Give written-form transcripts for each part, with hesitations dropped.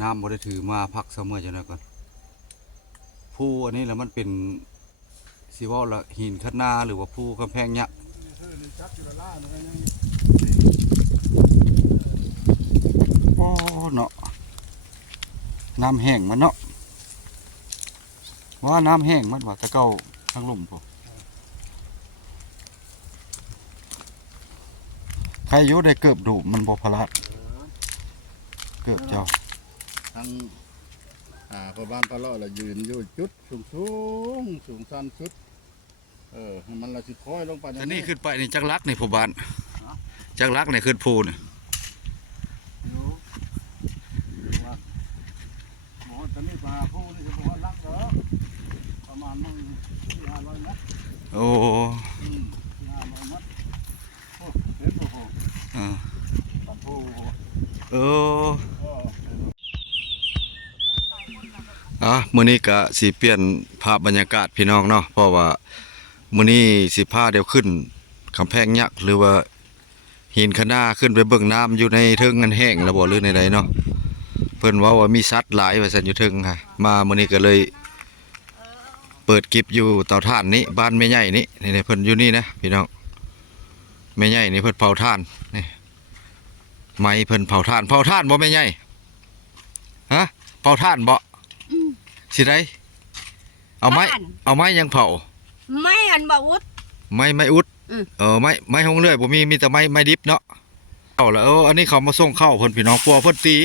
น้ำบ่ได้ถือมาพักเสมอจังได๋ก่อนภูอันนี้แล้วมันเป็นสิเว้าละหินคัดนาหรือว่าภูกำแพงยักษ์อ๋อเนาะน้ำแห้งมันเนาะว่าน้ำแห้งมันว่าตะเก้าทางลุ่มพวกใครอยู่ได้เกือบดุมันบ่พลาดเกือบเจ้าทั้งพอบ้านตลอดละยืนอยู่จุดสูงชันสุดมันละสิค่อยลงไป แต่นี่ขึ้นไปนี่จักรักนี่ผู้บ้านจักรักนี่ขึ้นภูนี่ตอนนี้ปลาผู้นี่จะบอกรักเหรอประมาณมัน400-500 เมตรโอ้400-500 เมตรโอ้เด็ดโอ้โหปลาผู้มื้อนี้ก็สิเปลี่ยนภาพบรรยากาศพี่น้องเนาะเพราะว่ามื้อนี้สิพาเดี๋ยวขึ้นกำแพงยักษ์หรือว่าหินคะนาขึ้นไปเบิ่งน้ำอยู่ในเทิงกันแห้งแล้วบ่หรือในใดเนาะเพิ่นว่ามีสัตว์หลายว่าซั่นอยู่เทิงค่ะมามื้อนี้ก็เลยเปิดคลิปอยู่เตาถ่านนี้บ้านแม่ใหญ่นี่นี่เพิ่นอยู่นี่นะพี่น้องแม่ใหญ่นี่เพิ่นเผาถ่านนี่ไม้เพิ่นเผาถ่านบ่แม่ใหญ่ฮะเผาถ่านบ่สิได้เอาไม้ยังเผาไม่อันบ่อุดไม่อุดไม้หงเลื่อยบ่มีแต่ไม้ดิบเนาะเอาแล้วอันนี้เขามาส่งเข้าเพิ่นพี่น้องปัวเพิ่นตี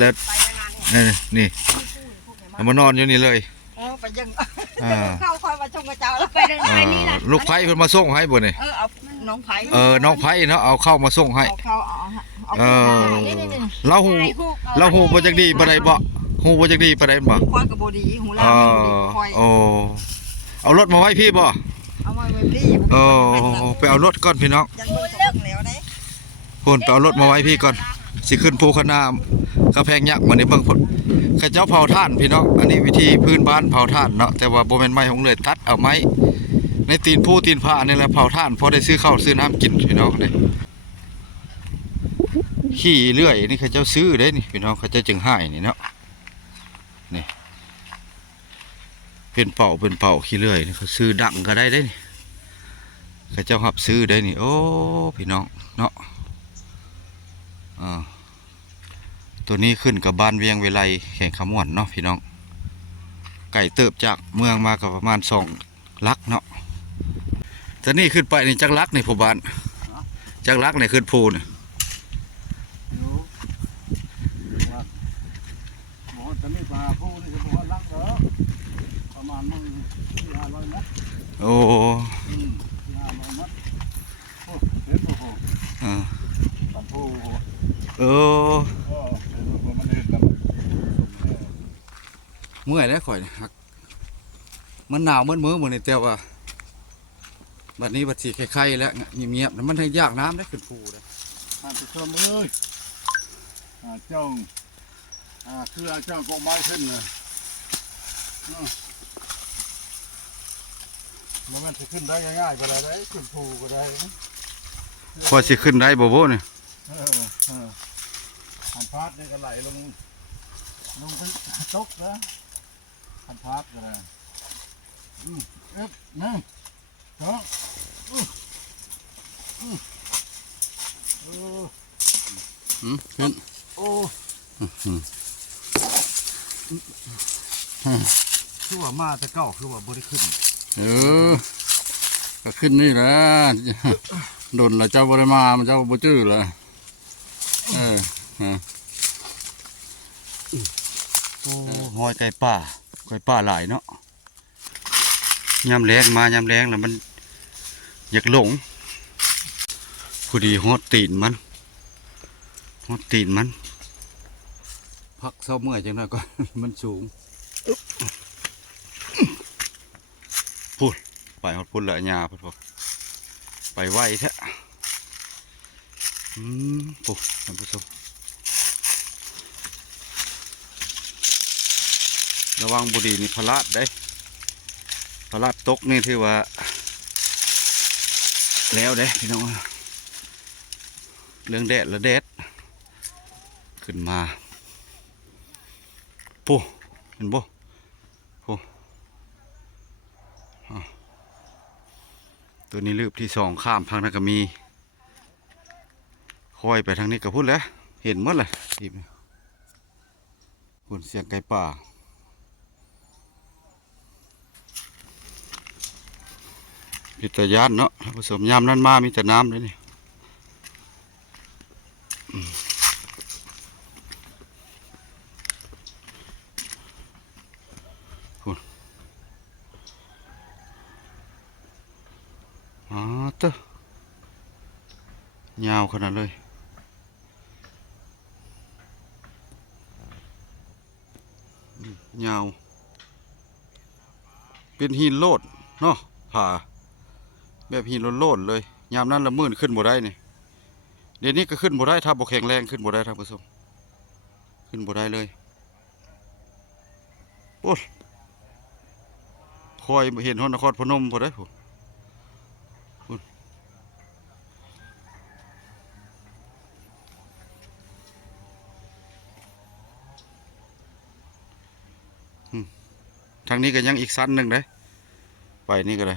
แล้วนี่มานอนอยู่นี่เลยไปยังเข้าคอยมาชมกระเจ้าแล้วไปทางไหนนี่ล่ะลูกไผ่เพิ่นมาส่งให้บ่นี่เอาน้องไผ่น้องไผ่เนาะเอาเข้ามาส่งให้เราหูบ่จักดีปานใดบ่หูบ่จักดีปานใดบ่คอยก็บ่ดีหูลาคอยเอารถมาไว้พี่บ่เอาไว้พี่ไปเอารถก่อนพี่น้องพุ่นไปเอารถมาไว้พี่ก่อนสิขึ้นภูคะนากำแพงยักษ์มื้อนี้เบิ่งพุ่นเขาเจ้าเผาถ่านพี่น้องอันนี้วิธีพื้นบ้านเผาถ่านเนาะแต่ว่าบ่แม่นไม้หงเลื่อยตัดเอาไม้ในตีนผู้ตีนผ้านี่แหละเผาถ่านพอได้ซื้อข้าวซื้อน้ำกินพี่น้องเด้ขี้เลื่อยนี่เขาเจ้าซื้อได้นี่พี่น้องเขาเจ้าจึงให้นี่เนาะนี่เป็นเป่าขี้เลื่อยนี่เขาซื้อดังก็ได้นี่เขาเจ้าหับซื้อได้นี่โอ้พี่น้องเนาะตัวนี้ขึ้นกับบ้านเวียงเวไลแข่งขมวนเนาะพี่น้องไก่เติบจากเมืองมากับประมาณ2 ลักเนาะแต่นี่ขึ้นไปนี่จักลักในผู้บ้านจักลักในขึ้นภูนี่ตอนนี้ปลาผู้นี่จะบอกรักเหรอประมาณมัน400-500 เมตรโอ้400-500 เมตรโอ้เด็ดโอ้โหปลาผู้เมื่อยแล้วข่อยหักมันหนาวมืดมื้อหมดนี่แต่ว่าบัดนี้บัดสีไข่แล้วเงียบๆมันให้ยากน้ำได้ขึ้นภูเลยท่านผู้ชมเอ้ยเจ้าคือเจ้าก็ไม้ขึ้นเลยมันจะขึ้นได้ง่ายๆไปเลยได้ขึ้นภูก็ได้พอสิขึ้นได้บ่บ่เนี่ยหันพาดนี่ก็ไหลลงไปตกนะหันพาดก็ได้นี่สองขึ้นคือว่ามาแต่เก้าคือว่าบ่ได้ขึ้นก็ขึ้นนี่แหละโดนละเจ้าบ่ได้มามันเจ้าบ่จื้อเลยหอยไก่ป่าหลายเนาะยามแรงแล้วมันอยากหลงพอดีฮอดตีนมันพักเศร้าเมื่อยจังหน่อยก่อนมันสูงพูดไปฮอดพุ่นละหญ้าพุ่นไปไวแท้ปุ๊บท่านผู้ชมระวังบุรีนี่พลาดได้พลาดตกนี่ถือว่าแล้วเด้พี่น้องเรื่องแดด ขึ้นมาปูเห็นบ่ปูอ้าวตัวนี้ลืบที่สองข้ามพังนักมีคอยไปทางนี้ก็พูดแล้วเห็นหมดเลยทีมคุณเสียงไก่ป่าพิตยานเนาะผสมยามนั้นมามีแต่น้ำเลยนี่คุณอ๋อเต้อยาวขนาดเลยยาวเป็นหินโลดเนาะผ่าแบบหินโลดเลยยามนั้นละมื่นขึ้นบ่ได้นี่เดี๋ยวนี้ก็ขึ้นบ่ได้ถ้าบ่แข็งแรงขึ้นบ่ได้ท่านผู้ชมขึ้นบ่ได้เลยโอ้ยคอยเห็นฮอดนครพนมพอได้ผมทางนี้ก็ยังอีกสั้นหนึ่งเด้ไปนี่ก็ได้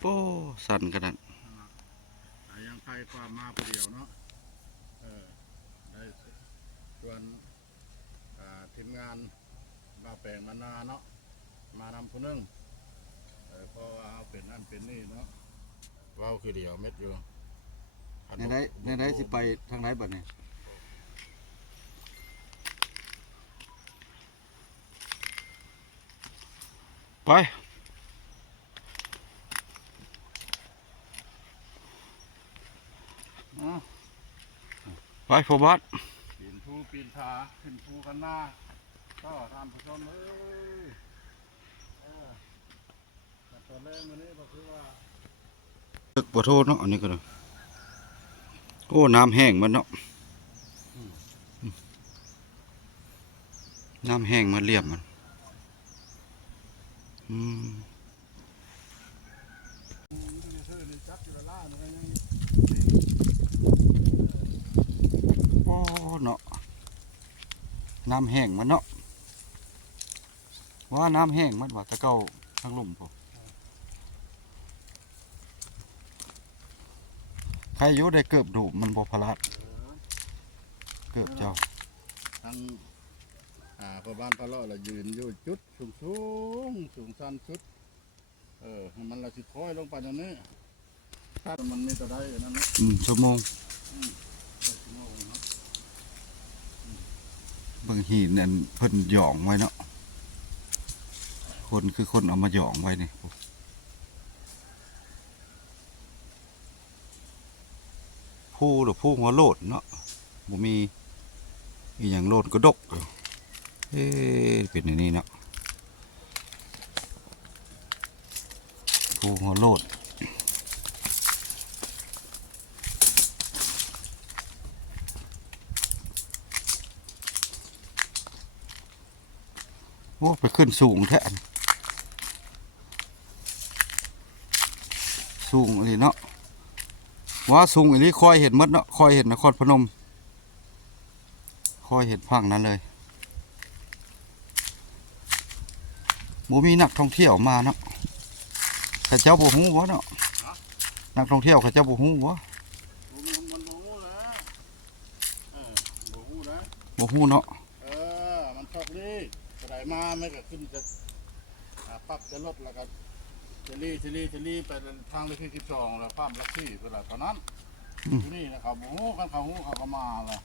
โอ้สั้นขนาด ยังไทยความมาผู้เดียวเนาะได้ส่วนทีมงานมาแปลงมานาเนาะมานำผู้นึงเพราะว่าเอาเป็นนั่นเป็นนี่เนาะว้าวคือเดียวเม็ดอยู่ ในไหนสิไปทางไหนบัดนี้ไปไปพ่อบ้าน ปีนภูปีนผาขึ้นภูกันหน้าก็ทำผู้ชมแต่ตอนแรกมันนี่ก็คือว่า ตึกบ่โทษเนาะอันนี้ก็เลยโอ้น้ำแห้งมันเนาะน้ำแห้งมันเรียบมันโอ้เนาะน้ำแห้งมันเนาะว่าน้ำแห้งมันว่าตะเกาทางลุ่มพอใครอยู่ได้เกือบดูมันบ่พลาดเกือบเจ้า ทั้งพอบ้านตลอดเรายืนอยู่จุดสูงสั้นสุดมันเราสิค่อยลงไปตรงนี้ถ้ามันมีตัวใดนั่นนะ ชั่วโมงบางหินนั่นเพิ่นหย่องไว้เนาะคนคือคนเอามาหย่องไว้นี่ผู้หรือผู้หัวโลดเนาะบ่มีอีหยังโลดก็ดกเป็นอย่างนี้เนาะผู้หัวโลดโอ้ไปขึ้นสูงแท้สูงอะไรเนาะว่าสูงอันนี้คอยเห็นมดเนาะคอยเห็นนครพนมคอยเห็นพังนั้นเลยบ่มีนักท่องเที่ยวมาเนาะข้าเจ้าบ่ฮู้วะเนาะนักท่องเที่ยวข้าเจ้าบ่ฮู้วะ มันโมโหนะโมโหนะ บ่ฮู้เนาะ มันชอบนี่กระไดมาไม่ก็ขึ้นจะปั๊บจะลดแล้วก็จะรีไปทางเลขที่12แล้วความลักที่เวลาตอนนั้นที่นี่นะครับโมโหกันเขาหูเขาก็มาเลย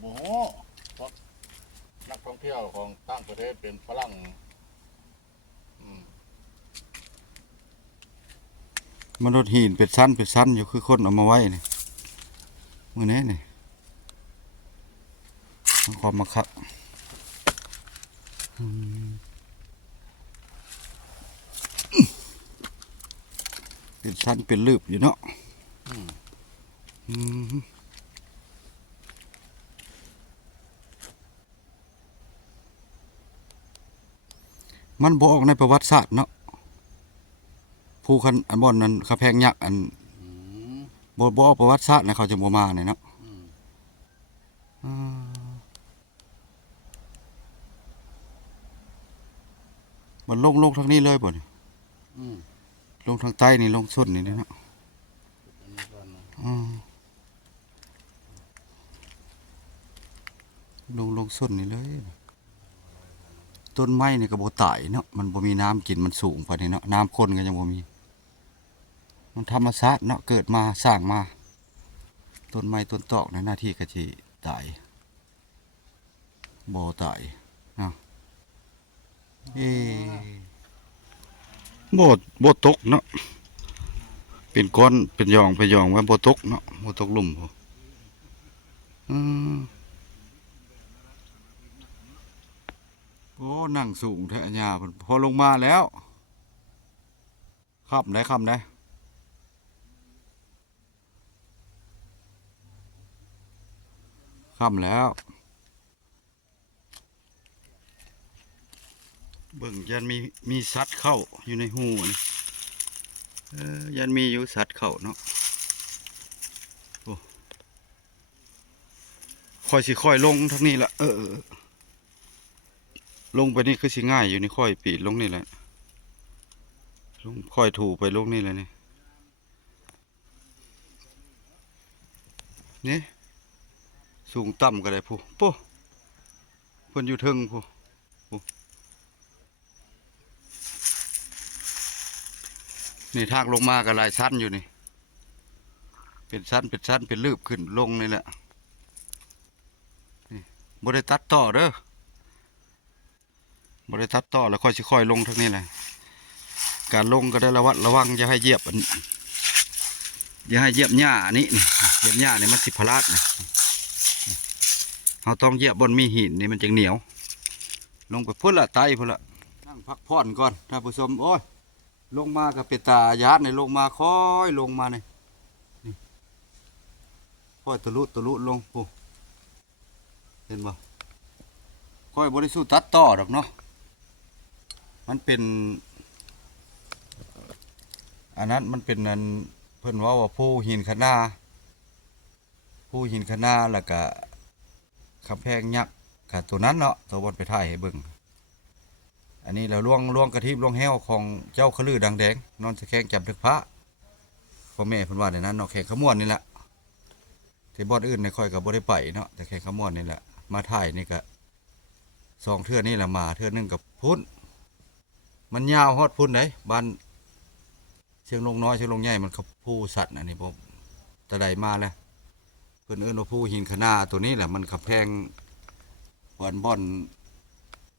โมโหเพราะนักท่องเที่ยวของต่างประเทศเป็นฝรั่งมันรถหินเป็ดชั้นอยู่คือคนเอามาไว้นี่มื้อนี้นี่มันความมาคักเป็นชั้นเป็นลืบอยู่เนาะมันบ่ออกในประวัติศาสตร์เนาะผู้คันอันบ่อนนั้นกระแพงยักษ์อัน บ่เอาประวัติศาสตร์นะเขาจะบ่มาเนี่ยเนาะ อืม อืมมันลงทางนี้เลยบ่เนี่ย อืม ลงทางใต้นี่ลงสุดนี่เนาะ อันนี้ก่อนนะ อืมลงสุดนี่เลย ต้นไม้นี่ก็บ่ตายเนาะมันบ่มีน้ำกินมันสูงปานนี้เนาะน้ำข้นก็ยังบ่มี มันธรรมชาติเนาะเกิดมาสร้างมาต้นไม้ต้นตอกในหน้าที่ก็สิตายบ่ตายเนาะเอ๊ะบ่ตกเนาะเป็นก้อนเป็นหยองไว้บ่ตกเนาะบ่ตกหลุมพุ่นอืมโอ้นั่งสูงแท้หญ้าเพิ่นพอลงมาแล้วค่ำได้ค่ำแล้วเบิ่งยันมีสัตว์เข้าอยู่ในหูนี่ยันมีอยู่สัตว์เข้าเนาะโอ้ค่อยสิค่อยลงทางนี้ละลงไปนี่คือสิง่ายอยู่นี่ค่อยปีดลงนี่แหละลงค่อยถูไปลงนี่แหละนี่สูงต่ำก็ได้ผู้เพิ่นอยู่เทิงผู้นี่ทางลงมาก็หลายชั้นอยู่นี่เป็นชั้นเป็นลืบขึ้นลงนี่แหละนี่บ่ได้ตัดต่อเด้อบ่ได้ตัดต่อแล้วค่อยสิค่อยลงทางนี้แหละการลงก็ได้ระวังอย่าให้เหยียบหญ้านี่เหยียบหญ้านี่มันสิพลาดนะเราต้องเหยียบบนมีหินนี่มันจึงเหนียวลงไปพุ่นละไตพุ่นละนั่งพักผ่อนก่อนท่านผู้ชมโอ้ยลงมากับเป็นตายาดในลงมาค่อยลงมานี่ค่อยตะลุลงปุ๊เห็นบ่ค่อยบริสุทธิ์ตัดต่อดอกเนาะมันเป็นอันนั้นมันเป็นอันเพิ่นว่าผู้หินคะนาแล้วก็คำแพงยักษ์กับตัวนั้นเนาะตัวบนไปถ่ายให้เบิ่งอันนี้เราล่วงกระทิบล่วงแห้วของเจ้าขลือดังแดงนอนตะแคงจับทึกพระพ่อแม่เพิ่นว่าในนั้นเนาะแข่งขมวนนี่แหละที่บ่อนอื่นในค่อยก็บ่ได้ไปเนาะแต่แข่งขมวนนี่แหละมาถ่ายนี่ก็2 เทื่อนี่แหละมาเทื่อนึงกับพุ่นมันยาวฮอดพุ่นได้บ้านเชียงลงน้อยเชียงลงใหญ่มันเขาผู้สัตว์อันนี้ผมตะไดมาแล้วเพิ่นเอิ้นว่าผู้หินคะนาตัวนี้แหละมันขับแพงบ่อน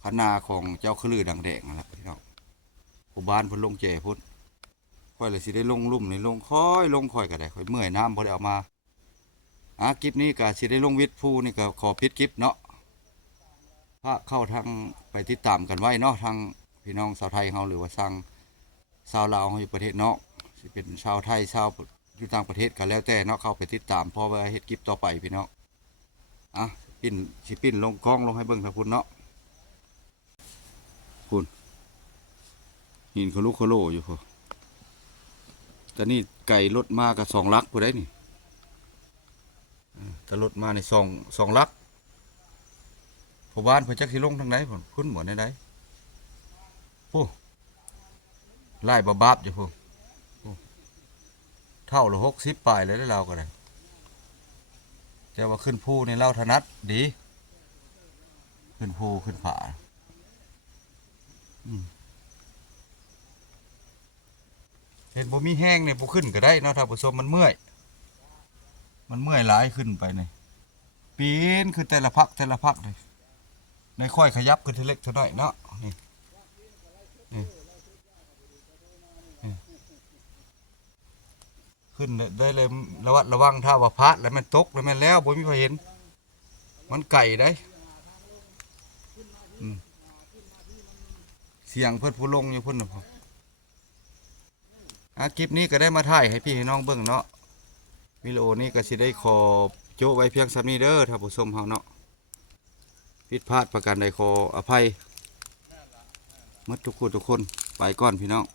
คะนาของเจ้าขลือดังแดงนั่นแหละพี่น้องผู้บ้านเพิ่นลงแจพุ่นค่อยเลยสิได้ลงลุ่มนี่ลงค่อยก็ได้ค่อยเมื่อยน้ำบ่ได้เอามาคลิปนี้ก็สิได้ลงวิทย์ผู้นี่ก็ขอปิดคลิปเนาะพระเข้าทางไปติดตามกันไว้เนาะทางพี่น้องชาวไทยเฮาหรือว่าทางชาวลาวอยู่ประเทศนอกสิเป็นชาวไทยชาวอยู่ต่างประเทศกันแล้วแต่เนาะเข้าไปติดตามเพราะว่าเฮ็ดคลิปต่อไปพี่น้องปิ้นลงกล้องลงให้เบิ่งทางพุ่นเนาะพุ่นหินโคโลอยู่พอแต่นี่ไก่รถมากับ2 ลักผู้ใดนี่แต่รถมาใน2 ลักผู้บ้านเพิ่นจักสิลงทางไหนพุ่นบ่ได้ ผู้ไล่บาบอยู่ผู้เท่าละ60 ปลายเลยได้เราก็ได้แต่ว่าขึ้นผู้นี่เราถนัดดีขึ้นผู้ขึ้นผาเห็นบ่มีแห้งเนี่ยบ่ขึ้นก็ได้เนาะท่านผู้ชมมันเมื่อยหลายขึ้นไปนี่ปีนคือแต่ละพักเลยในค่อยขยับขึ้นทีเล็กเท่าน้อยเนาะนี่ขึ้นได้เลยระวังถ้าว่าพระแล้วมันตกแล้วมันแล้วบ่มีใครเห็นมันไก่ได้เสียงเพิ่นผู้ลงอยู่เพิ่นน่ะพอคลิปนี้ก็ได้มาถ่ายให้พี่ให้น้องเบิ่งเนาะวิดีโอนี้ก็สิได้ขอโจ้ไว้เพียงส่ำนี้เด้อท่านผู้ชมเฮาเนาะผิดพลาดประการใดขออภัยหมดทุกคนไปก่อนพี่น้อง